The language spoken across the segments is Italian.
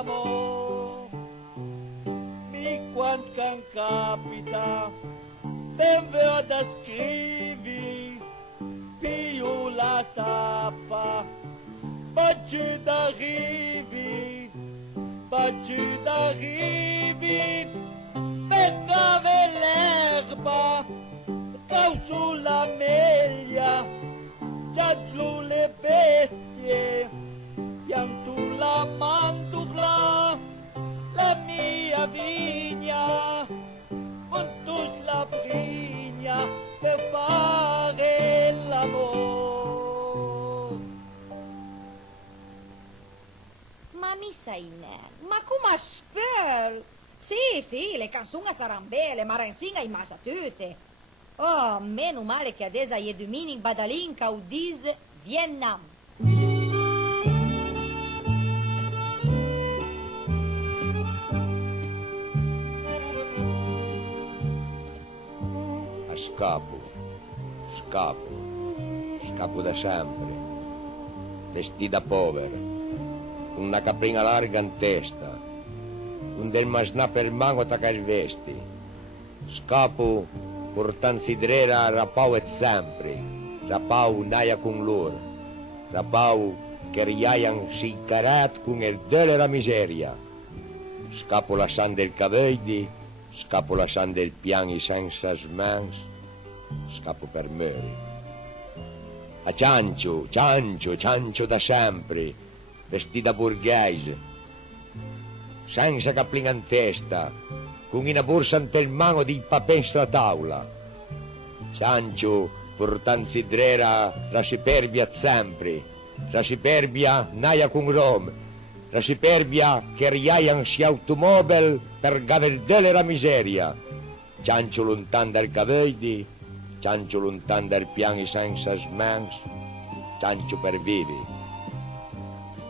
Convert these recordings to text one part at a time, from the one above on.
l'amor. Mi quant can capita, ben veda scrivi, più la sappa, giù d'arrivi, beccave l'erba, cau sulla meglia, già giù le bestie, pianto la mandorla, la mia vigna, con tutta la brigna per fare l'amor. Ma mi sai ma come spel? Sì, le canzoni saranno belle, ma ranzinga in massa tutte. Oh, meno male che adesso è domenica badalin caudis Vietnam. Scapo da sempre, vestita povera, con una caprina larga in testa, con del masnà per mano attacca il vesti. Scapo portanzi drera rapau e sempre, rapau naia con loro, rapau che riaian si carat con il della miseria. Scapo lasciando il cavelli, scapo lasciando il piani senza smans, scapo per meri. A ciancio da sempre, vestita borghese, senza caplina in testa, con una borsa ante il mano di papè sulla tavola. Ciancio portanzi drera la superbia sempre, la superbia naia con Rome, la superbia che riaian si automobile per gaverdele la miseria. Ciancio lontan dal cavelli, ciancio lontan dal piani senza smans, ciancio per vivi.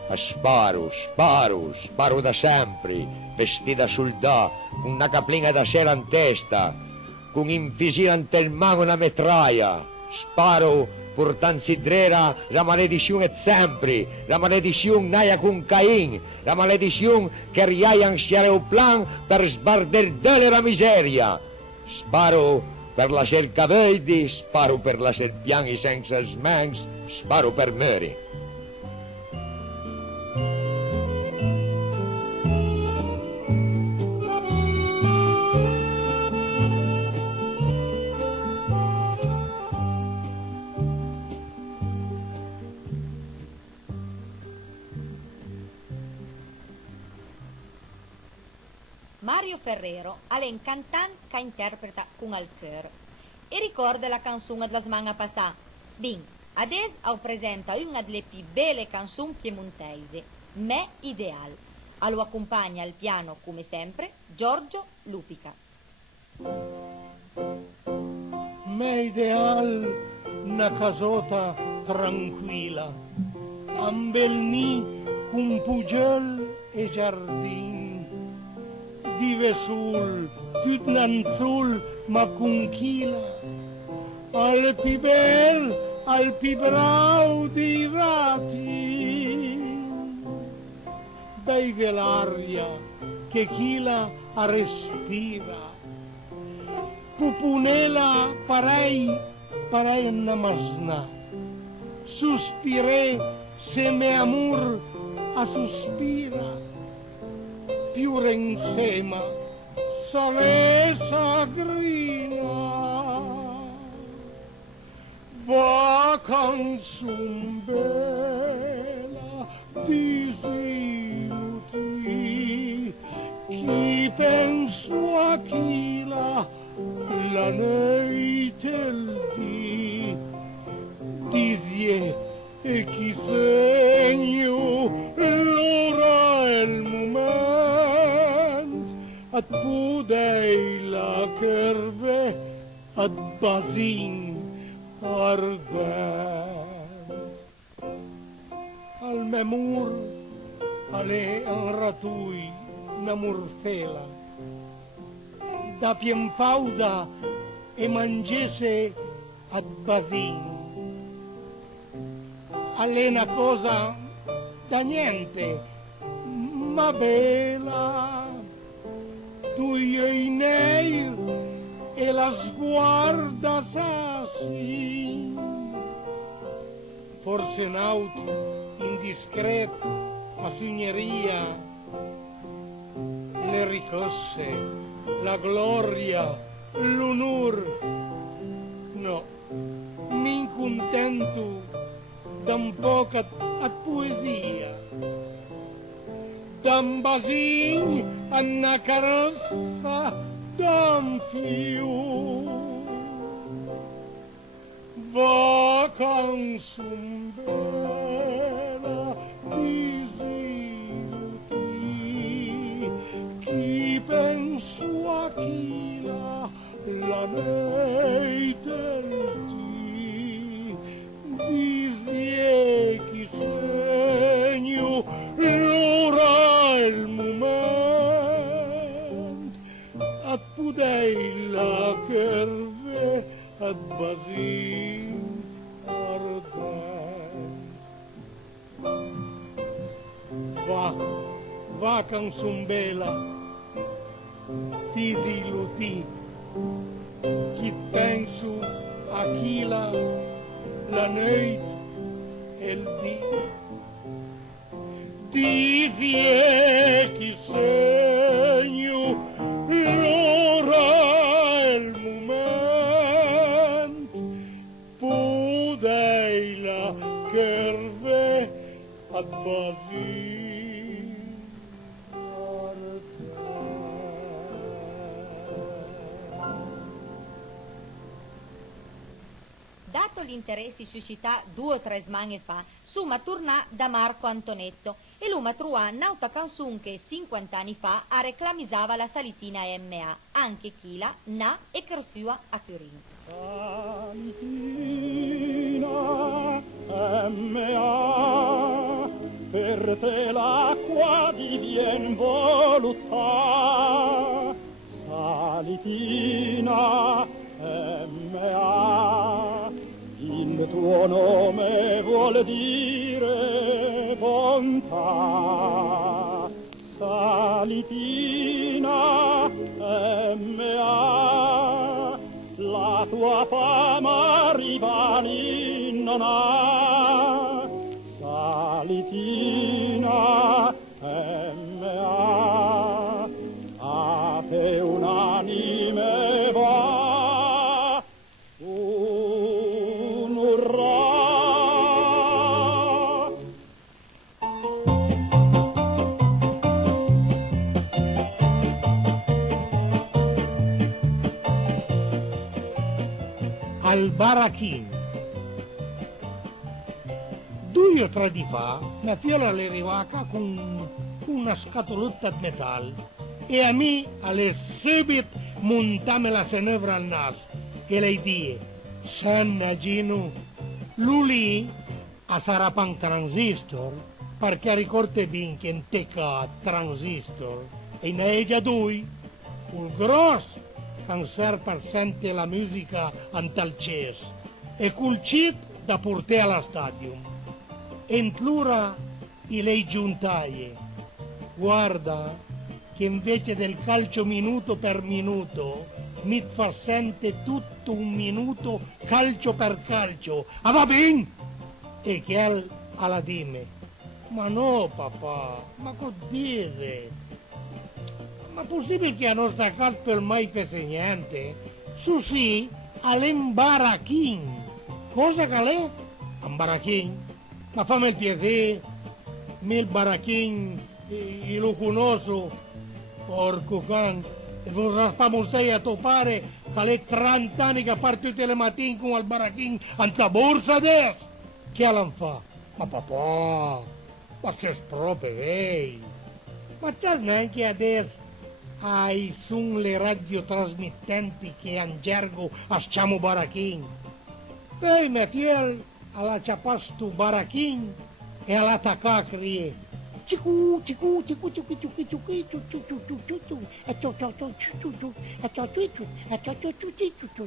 A sparo da sempre, vestita soldà, con una caplina da sera in testa, con infisina ante il mano una metraia. Sparo portanzi drera la maledizione è sempre, la maledizione naia con Cain, la maledizione che riaian si plan per sbarderdele la miseria. Sparo per la cercavelli, sparo per la piani senza smans, sparo per meri. Mario Ferrero è un cantante che interpreta con il cœur e ricorda la canzone della settimana passata. Bin, adesso ho presenta una delle più belle canzoni piemontesi, Me Ideal. Lo accompagna al piano, come sempre, Giorgio Lupica. Me Ideal, una casota tranquilla, un bel nid, con pugel e giardin. Dive sul, tut nanzul, ma con chila, al più bel, al più brau di rati. Beve l'aria che chila a respira, pupunela parei una masna, sospire se me amor a sospira. Più insema, sale sagrina, va canzun bella disiluti, chi penso a chi la noite il di vie e chi segno l'ora e il momento. At pudei la curve, at basin ardent. Al memur, ale un ratui, una murfela, da pienfauda e mangese at basin. Ale una cosa da niente, ma bella, tu i nei e la sguarda sassi, forse nauti indiscreto, ma signoria, le ricosse, la gloria, l'onor, no, mi contento d'un poco a poesia, d'un basin a una carezza, d'un fior, vacanzum bella, disiluti, chi penso a chi la noite di disie chi segno l'ora il moment at pudeilla kerve at basin ardent va canzun bella ti diluti chi penso a chi la noite e il di chi segno l'ora e il moment pudeilla kerve ad basin. Dato l'interesse suscità 2 o 3 settimane fa, Suma tornà da Marco Antonetto e l'uma truà un'altra canzone che 50 anni fa a reclamisava la salitina MA, anche Chila, Na e Corsua a Turin. Salitina MA, per te l'acqua divien voluta. Salitina MA, il tuo nome vuol dire bontà. Salitina MA, la tua fama rivali non ha. Salitina MA, a te unanime va un urrà. Al barachin. 2 o 3 di fa, mia figlia le arrivava con una scatoletta di metallo e a me alle subito montame la cenebra al naso che lei dice, Sanna Gino, lui a Sarapan transistor perché ricorda bene che in teca transistor e in ella due, un grosso cancer per sentire la musica antalces e col chip da portare allo stadium. Entlura e lei giuntaie, guarda che invece del calcio minuto per minuto mi fa sente tutto un minuto calcio per calcio. Ah, va bene? E che alla dime, ma no papà, ma cosa dice? Ma possibile che a nostra casa per mai fece niente? Su sì, all'imbarachin. Cosa che è? Un barachin? Ma fammi il piacere, il barachin, io lo conosco, porco can, e non sappiamo stai a topare, che è 30 anni che parte tutte le mattine con il barachin, anta borsa adesso, che l'hanno fa? Ma papà, ma sei proprio lei, ma c'è neanche adesso, sono le radiotrasmittenti che in gergo asciamo barachin. Poi mia figlia alla ciapasto barachin e alla tacca crie. Cicu, cicu, cicu, cicu, cicu, cicu, cicu,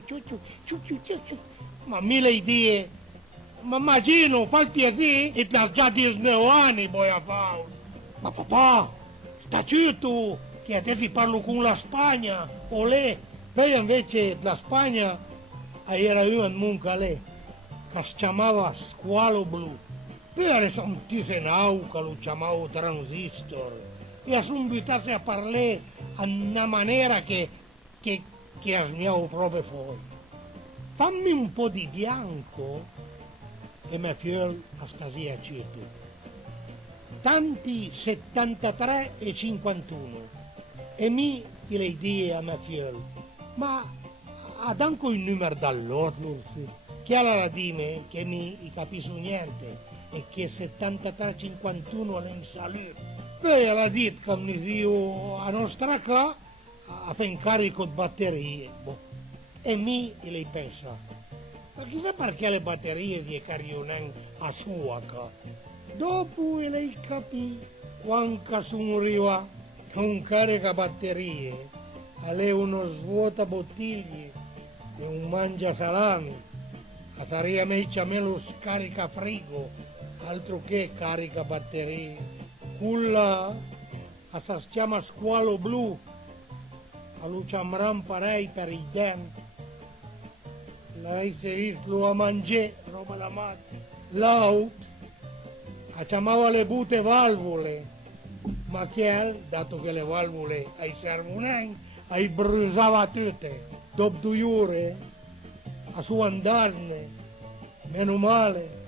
cicu, cicu, cicu, ma mille idee. Ma immagino, fa il piacere e ti ha già 19 anni poi a fare. Ma papà, taciuto che adesso parlo con la Spagna, olè. Poi invece la Spagna era una munca lì, che si chiamava Squalo Blu. Poi adesso un tisenau che lo chiamavo Transistor. E sono invitato a parlare in una maniera che asmiavo proprio fuori. Fammi un po' di bianco e mi fiol a stasia cielo. Tanti 73 e 51 e mi le die a mia fiol, ma ad anche il numero dall'ordine, che alla dime che mi capisco niente e che 73-51 è in salute. Poi alla dit che mi dio a nostra qua a fare carico di batterie. Boh. E mi le pensa, ma chissà perché le batterie vi caricano a sua qua. Dopo lei capì quando sono arrivato un carica batterie, alle uno svuota bottiglie e un mangia salami, a saria meccia me lo scarica frigo, altro che carica batterie. Quella si chiama Squalo Blu, a lui ciamran parei per i denti. Lei si lo a mangiare, roba da matti. L'auto chiamava le bute valvole, ma che dato che le valvole ai servonen, ai bruciava tutte. Dopo 2 ore, a suo andarne, meno male,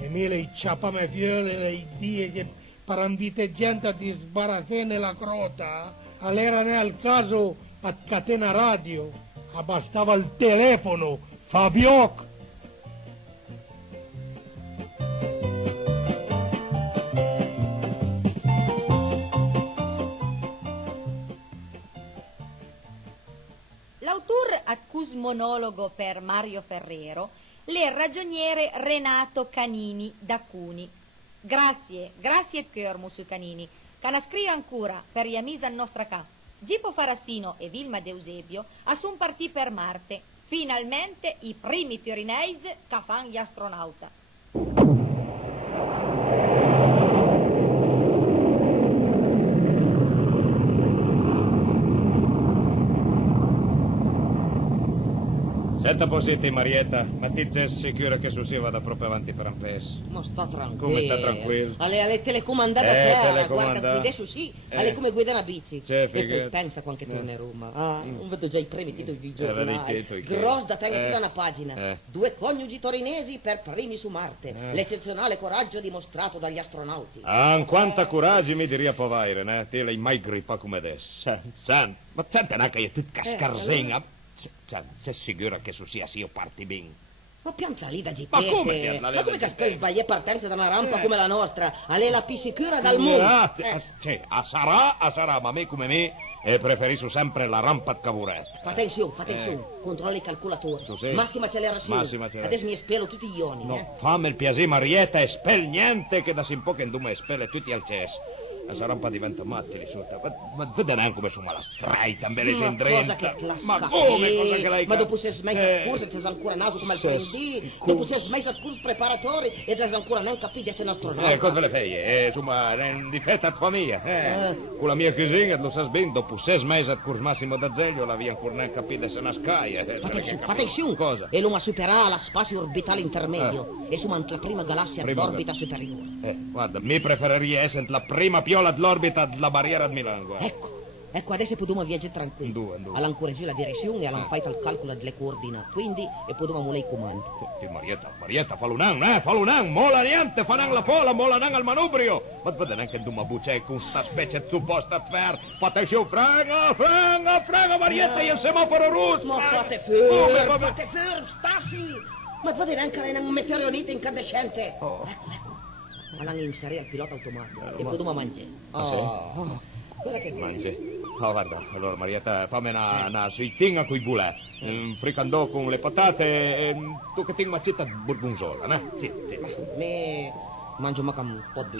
e mi le ciappame fiole le die che per invitare gente a sbarazzare nella crota, all'era nel caso a catena radio, abbastava il telefono, Fabioc. L'autore accus monologo per Mario Ferrero, le ragioniere Renato Canini da Cuni. Grazie cœur, Musu Canini, che la scrive ancora per gli amici a nostra ca. Gipo Farassino e Vilma De Eusebio son partiti per Marte. Finalmente i primi torinesi che fanno gli astronauta. Senta positi, Marietta, ma ti sei sicura che su si vada proprio avanti per un pes? Ma sta tranquillo. Come sta tranquillo? Alle telecomandate a terra, telecomandate. guarda, adesso sì, alle come guida una bici. Cioè, e poi figurati. pensa quando torna a Roma. Non vedo già i primi titoli di vedi giornali. i titoli che- Gross da tenere da una pagina. 2 coniugi torinesi per primi su Marte. L'eccezionale coraggio dimostrato dagli astronauti. Ah, quanta coraggio mi diria povaire, né? Te l'hai mai grippa come adesso. San, ma senta che è tutta scarsegna. Sei sicura che su sia io parti bene? Ma pianta lì da Ma come gitete. pianta lì Ma da come che gitete? poi sbaglia partenza da una rampa come la nostra? Alle la più sicura dal mondo. Cioè, sarà, ma me come me preferisco sempre la rampa di cavuretto. Fa attenzione, controlli il calcolatore. Sì. Massima accelerazione. Adesso mi spelo tutti gli ioni. No, fammi il piacere, Marietta, e spel niente che da sin po' che indume spelle tutti al cesso. La rampa diventa matta lì sotto. Ma vedi neanche come sono la straita, me le Ma sendrenta. cosa che clasca. Ma come cosa che lei Ma dopo sei smessa a corsa, ti sei ancora naso come il prendi. Dopo sei smessa a corsa preparatori e ti sei ancora non capito se è un astronauta. Cosa ve le fai? Insomma, è un difetto a tua mia. Con la mia cucina, lo sai bene, dopo 6 mesi al corso massimo da Zeglio, la via ancora non capito se è una scaia. Fa attenzione. Cosa? E l'uomo supererà la spazio orbitale intermedio. E insomma, la prima galassia d'orbita superiore. Guarda, mi preferirei essere la prima piola dell'orbita della barriera di Milano. Guarda. Ecco, adesso possiamo viaggiare tranquilli. Due. All'hanno ancora giù la direzione e all'hanno fatto il calcolo delle coordinate. Quindi, e possiamo lei comando. Sì, Marietta, fallo un, mola niente, faranno la fola, mola non al manubrio. Ma vedi neanche duma bucce con sta specie supposta a fer. Fate su, frega, Marietta, il semaforo rosso. Ma fate Come? ferm, stasi! Ma vedi neanche un meteorite incandescente. Ecco. All'hanno inserito il pilota automatico e possiamo mangiare. Cosa che Mangi. Oh, guarda, allora Marietta, fammi una suitina con i bulè, un fricandò con le patate e tu che ti maccetta di gorgonzola, no? Sì. me mangio manca un po' di...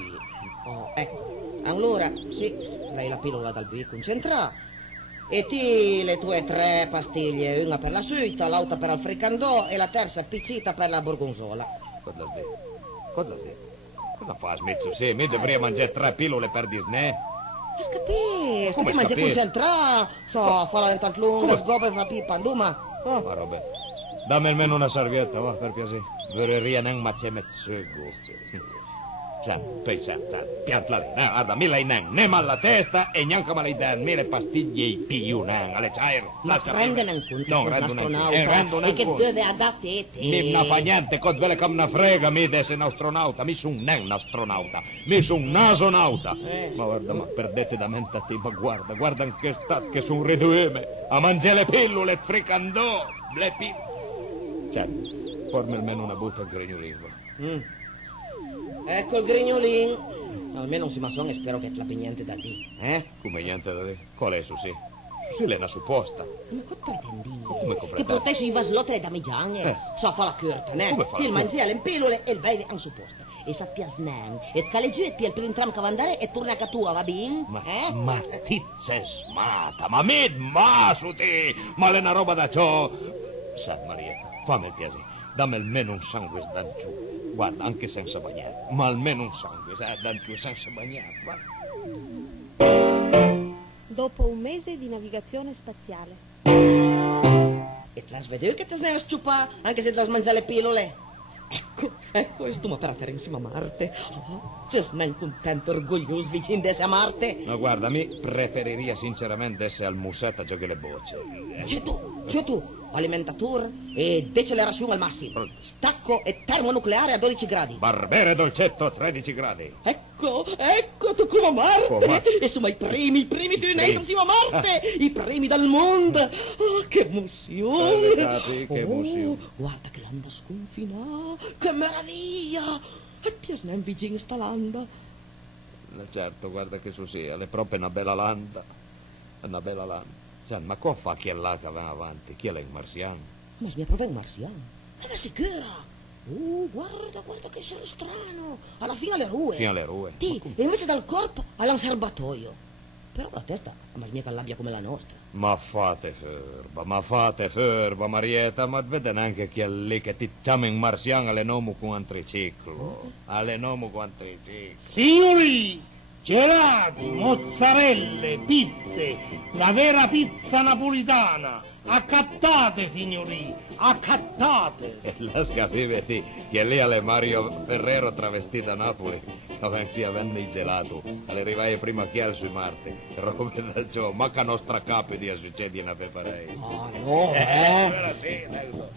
ecco, allora, sì, lei la pillola dal B concentrata e ti le tue 3 pastiglie, una per la suita, l'altra per il fricandò e la terza piccita per la gorgonzola. Cosa fa, Smizzo? Sì, mi dovrei mangiare 3 pillole per Disney? Scapì, Come ti mangi scapì? concentrare. So, fa la tanto lunga, sgoba e fa pippa, anduma. Oh. Ma robe, dammi almeno una servietta, va, per piacere. Vorrei non maceme gusto. Pensa, piantla lì, guarda, mi lei ne alla testa e neanche me lei dà mille pastiglie e più, alle chair. Ma prendene un conto, Non sei un rendo un astronauta. E che conto. deve adattare te. Mi non fa niente, cos vele come una frega, mi desse un astronauta, mi son un astronauta, mi son un nasonauta. Ma guarda, ma perdete da mente a te, ma guarda in che stato che son riduime, a mangiare le pillole, fricandò, le pillole. Cioè, pormi almeno una botta al grignolino. Ecco il grignolin. Almeno un simasson e spero che clappi niente da te, Come niente da te? Qual è, Susi? Susi l'è una supposta. Ma che pretendi? Come Che completare? proteggi i vaslotte e damigiane? So fa la curta, ne? Come fa Si la il curta? mangia le pillole e il beve an supposta. E sappia snan. E cale giù e pia il primo tram che va andare e torna a tua, va bin? Ma ti sei smata, ma su te, ma è una roba da ciò. Sa Maria, fammi il piacere, dammi almeno un sangue sdanciù. Guarda, anche senza bagnare, ma almeno un sangue, sdanciù senza bagnare, guarda. Dopo un mese di navigazione spaziale. E te la svedevi che ti snan a sciupà, anche se te la mangia le pillole? Ecco, e stiamo per andare insieme a Marte. Se snan contento, orgoglioso, vicino di essere a Marte. No, guarda, mi preferiria sinceramente essere al musetto a giocare le bocce. C'è tu, alimentatura e decelerazione al massimo. Stacco e termonucleare a 12 gradi. Barbere dolcetto a 13 gradi. Ecco, tu come a Marte. Come? E sono i primi tirinesi insieme a Marte. I primi del mondo. Oh, che emozione. Capi, che emozione. Guarda che landa sconfinata. Che meraviglia. E ti snan vicino sta landa. Certo, guarda che Susi, è proprio una bella landa. Una bella landa. Senti, ma come fa chi è là che va avanti? Chi è lei, il marziano? Ma mi è proprio un marziano. Ma sicura. Guarda che cielo strano. Alla fine alle rue. Fino alle rue. Sì, e invece dal corpo all'un serbatoio. Però la testa ma mica l'abbia come la nostra. Ma fate ferba, Marietta, ma vede neanche chi è lì che ti chiama in marziano all'enomo con un triciclo. All'enomo con un triciclo. Signori, gelati, mozzarelle, pizze, la vera pizza napolitana. Accattate, signori, accattate. E la scapiveti che lì alle Mario Ferrero travestita a Napoli, dove qui a vendere i gelato. Alle arrivai prima che al sui Marte. Robe da ciò, ma che nostra capi di succedi una peparei. Ah no, Ora sì, adesso.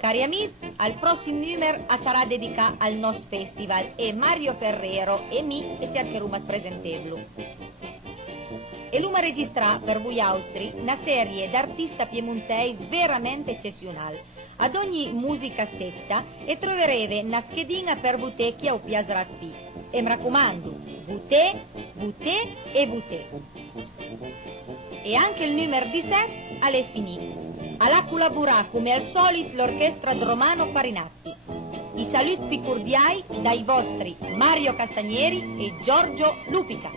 Cari amici, al prossimo numero sarà dedicato al nostro festival e Mario Ferrero e me e cercheremo di presentarlo. E l'uma registrà per voi altri una serie d'artisti piemontesi veramente eccezionali. Ad ogni musica setta e troverete una schedina per Vutecchia o Piasratti. E mi raccomando, Vutè e Vutè. E anche il numero 17 è finito. Alla collaborare come al solito l'orchestra di Romano Farinatti. I saluti più cordiali dai vostri Mario Castagneri e Giorgio Lupica.